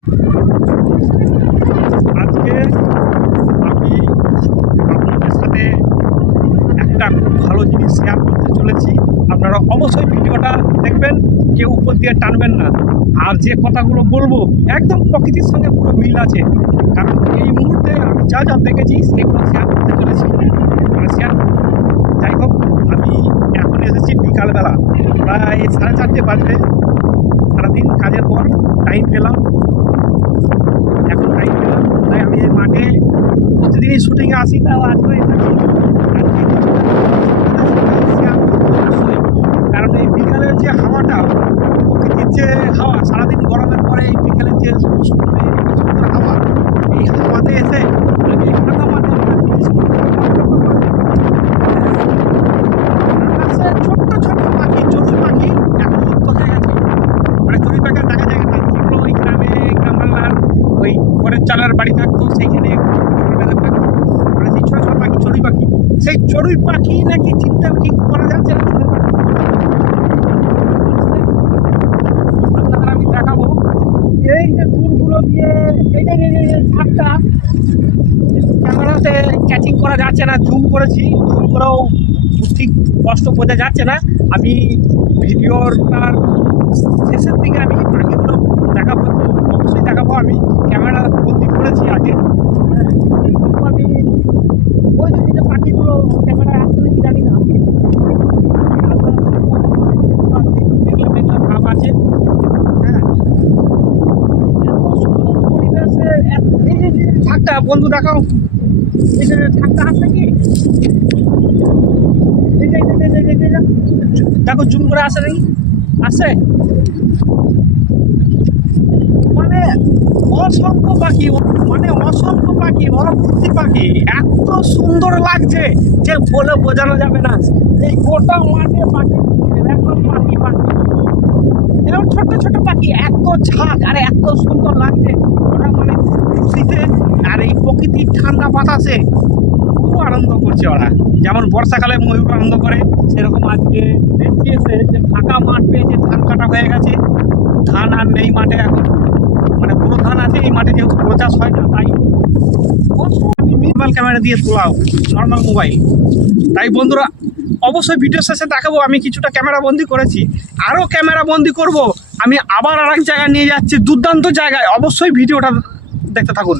আজকে আমি আপনাদের সাথে একটা খুব ভালো জিনিস শেয়ার করতে চলেছি। আপনারা অবশ্যই ভিডিওটা দেখবেন, কেউ উপর দিয়ে টানবেন না। আর যে কথাগুলো বলবো একদম প্রকৃতির সঙ্গে পুরো মিল আছে, কারণ এই মুহূর্তে আমি যা যা দেখেছি সেগুলো শেয়ার করতে চলেছি, শেয়ার করব। যাই হোক, আমি এখন এসেছি বিকালবেলা, প্রায় 4:30 বাজবে। সারাদিন কাজের পর টাইম পেলাম, এখন টাইম পেলাম, তাই আমি এই মাঠে প্রতিদিনই শুটিংয়ে আসি। তাও আজকে এসেছি, কারণ এই বিকালের যে হাওয়াটা, প্রকৃতির যে হাওয়া, সারাদিন গরমের পরে এই বিকেলের যে সুন্দর হাওয়া, এই হাওয়াতে এসে আমি এই ফাঁকা মাঠে ছোট্ট ছোট্ট পাখি, চড়ুই পাখি এখন লুপ্ত হয়ে গেছে। মানে চড়ুই পাখি দেখা যায় না, যেগুলো ওই গ্রামে, গ্রাম বাংলার ওই ঘরের চালার বাড়ি থাকতো, সেইখানে থাকতো, মানে সেই ছোটো ছোটো পাখি, চড়ুই পাখি। সেই চড়ুই পাখি নাকি চিন্তা ঠিক করা যাচ্ছে না। আপনাদের আমি দেখাবো, এই যে দূরগুলো দিয়ে এই যে ঝাপটা ক্যামেরাতে ক্যাচিং করা যাচ্ছে না, জুম করেছি, জুম করেও ঠিক কষ্ট বোঝা যাচ্ছে না। আমি ভিডিওটার শেষের দিকে আমি পাখিগুলো দেখাবো, অবশ্যই দেখাবো। আমি ক্যামেরা বন্দি করেছি আগে, কিন্তু আমি ওই যে পাখিগুলো ক্যামেরায় আসছে নাকি জানি না। মেঘলা মেঘলা ভাব আছে, হ্যাঁ। পরিবেশে এই যে ঝাঁকটা, বন্ধু দেখাও, এই যে ঝাঁকটা আসছে কি, দেখো জুম করে আসে নাকি, আসে। মানে অসংখ্য পাখি, মানে অসংখ্য পাখি, অরভূতি পাখি, এত সুন্দর লাগছে যে বলে বোঝানো যাবে না। এই গোটা মাঠে পাখি, এখন পাখি পাখি, এরকম ছোট্ট ছোট্ট পাখি, এত ঝাঁক আর এত সুন্দর লাগছে। ওরা মানে খুশিতে আর এই প্রকৃতির ঠান্ডা বাতাসে খুব আনন্দ করছে ওরা। যেমন বর্ষাকালে ময়ূর আনন্দ করে, সেরকম আজকে দেখছি এসে যে ফাঁকা মাঠ পেয়েছে, ধান কাটা হয়ে গেছে, ধান আর নেই মাঠে এখন, মানে পুরো ধান আছে এই মাঠে, যেহেতু পুরো চাষ হয় না, তাই আমি নর্মাল ক্যামেরা দিয়ে তোলাও, নর্মাল মোবাইল। তাই বন্ধুরা অবশ্যই ভিডিও শেষে দেখাবো, আমি কিছুটা ক্যামেরা বন্দি করেছি, আরও ক্যামেরা বন্দি করব। আমি আবার আর এক জায়গায় নিয়ে যাচ্ছি, দুর্দান্ত জায়গায়, অবশ্যই ভিডিওটা দেখতে থাকুন।